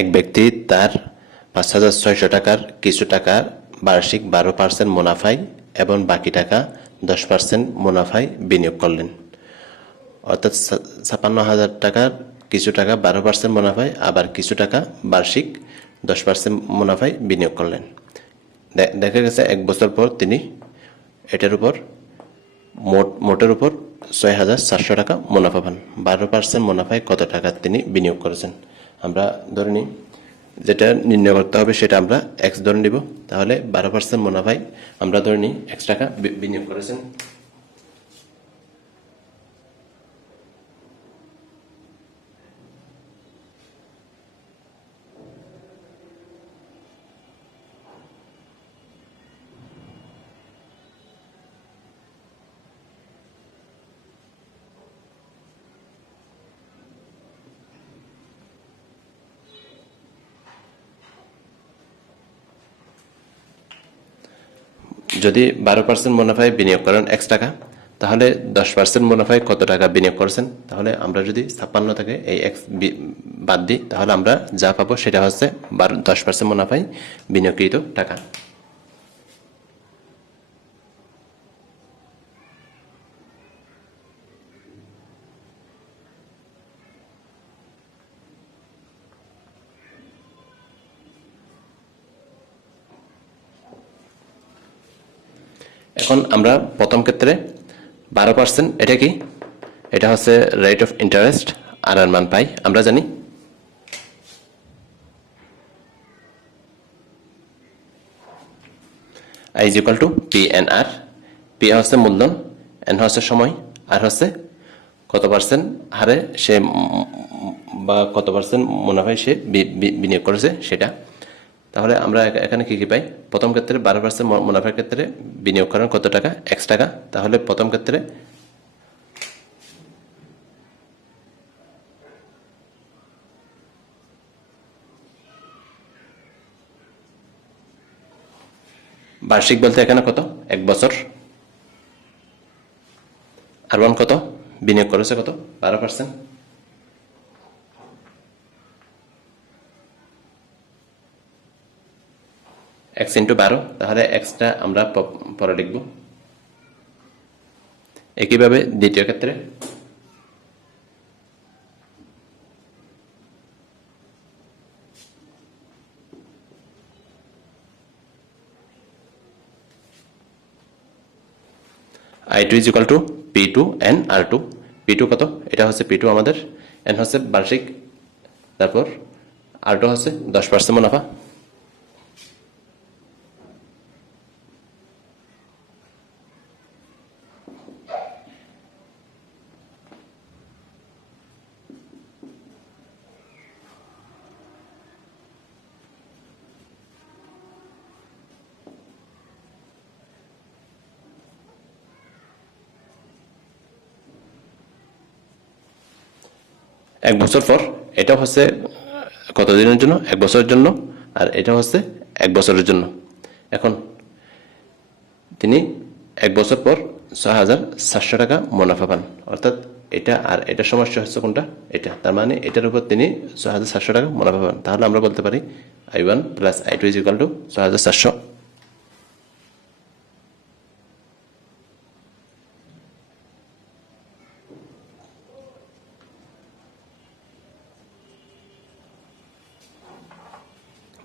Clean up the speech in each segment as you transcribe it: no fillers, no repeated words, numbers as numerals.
এক ব্যক্তি তার ৫,৬০০ টাকার কিছু টাকা বার্ষিক ১২% মুনাফায় এবং বাকি টাকা 10% মুনাফায় বিনিয়োগ করলেন। অর্থাৎ ৫৬,০০০ টাকার কিছু টাকা ১২% মুনাফায়, আবার কিছু টাকা বার্ষিক 10% মুনাফায় বিনিয়োগ করলেন। দেখা গেছে ১ বছর পর তিনি এটার উপর মোটের উপর ৬,৪০০ টাকা মুনাফা পান। ১২% মুনাফায় কত টাকা তিনি বিনিয়োগ করেছেন? আমরা ধরে নিই, যেটা নির্ণয় করতে হবে সেটা আমরা এক্স ধরে নিব। তাহলে ১২% মুনাফায় আমরা ধরে নিই এক্স টাকা বিনিয়োগ করেছেন। যদি ১২% মুনাফায় বিনিয়োগ করেন এক্স টাকা, তাহলে 10% মুনাফায় কত টাকা বিনিয়োগ করেছেন? তাহলে আমরা যদি ৫৬ থেকে এই এক্স বাদ দিই, তাহলে আমরা যা পাবো সেটা হচ্ছে 10% মুনাফায় বিনিয়োগকৃত টাকা। এখন আমরা প্রথম ক্ষেত্রে ১২%, এটা কি? এটা হচ্ছে রেট অফ ইন্টারেস্ট, আর এর মান পাই আমরা জানি I is equal to P and R. P হচ্ছে মূলধন, N হচ্ছে সময়, আর হচ্ছে কত পার্সেন্ট হারে সে বা কত পার্সেন্ট মুনাফায় সে বিনিয়োগ করেছে সেটা। তাহলে আমরা এখানে কি কি পাই? প্রথম ক্ষেত্রে ১২% মুনাফার ক্ষেত্রে বিনিয়োগ করেন কত টাকা? এক্স টাকা। তাহলে প্রথম ক্ষেত্রে বার্ষিক বলতে এখানে কত? ১ বছর। আর ওয়ান কত বিনিয়োগ করেছে? কত? ১২%। এক্স ইন্টু ১২, তাহলে এক্সটা আমরা পরে লিখব। একইভাবে দ্বিতীয় ক্ষেত্রে I2 is equal to P2 and R2. P2 কত? এটা হচ্ছে P2 আমাদের, N হচ্ছে বার্ষিক, তারপর R2 হচ্ছে 10% মুনাফা। এক বছর পর এটা হচ্ছে কত দিনের জন্য? ১ বছরের জন্য, আর এটা হচ্ছে ১ বছরের জন্য। এখন তিনি ১ বছর পর ৬,৪০০ টাকা মুনাফা পান। অর্থাৎ এটা আর এটা সমস্যা হচ্ছে কোনটা? এটা। তার মানে এটার উপর তিনি ৬,৪০০ টাকা মুনাফা পান। তাহলে আমরা বলতে পারি I1 plus I2 is equal to ৬,৪০০।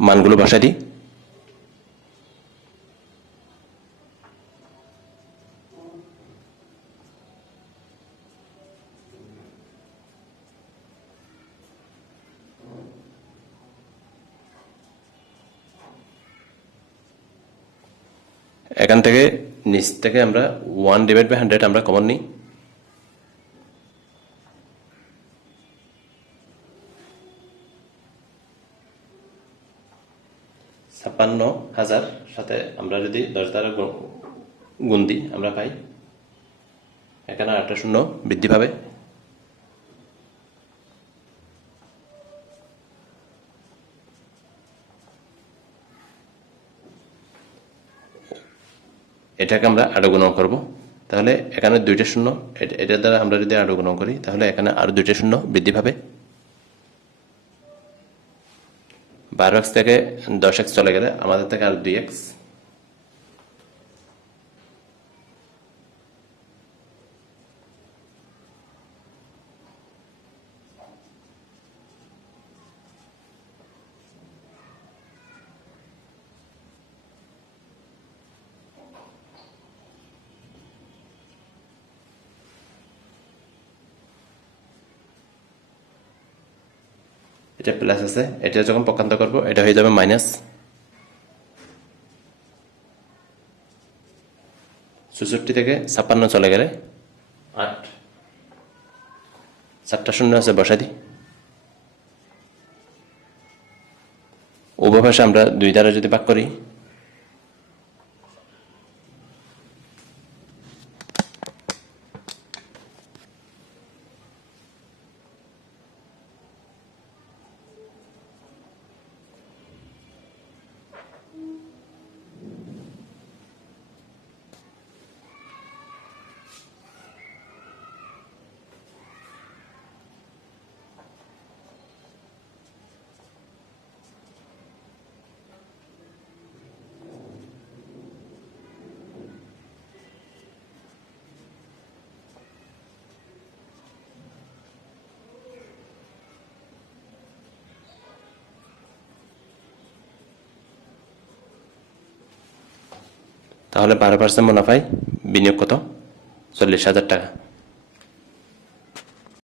মানগুলো বসাই দিই। এখান থেকে নিচ থেকে আমরা 1/100 আমরা কমন নিই। ৫৬,০০০ সাথে আমরা যদি ১০ দ্বারা গুণ দিই, আমরা পাই এখানে ৮টা শূন্য বৃদ্ধি পাবে। এটাকে আমরা আরো গুণন করব। তাহলে এখানে ২টা শূন্য, এটার দ্বারা আমরা যদি আরো গুণন করি তাহলে এখানে আরো ২টা শূন্য বৃদ্ধি পাবে। 12x থেকে 10x চলে গেলে আমাদের থেকে আর 2x, এটা প্লাস আছে, এটা যখন পক্ষান্তর করব এটা হয়ে যাবে মাইনাস। 64 থেকে 56 চলে গেলে 8, 4টা শূন্য আছে, বসাই দিই। উভয় পাশে আমরা 2 দ্বারা যদি ভাগ করি, তাহলে 12% মুনাফায় বিনিয়োগ কত? 40,000 টাকা।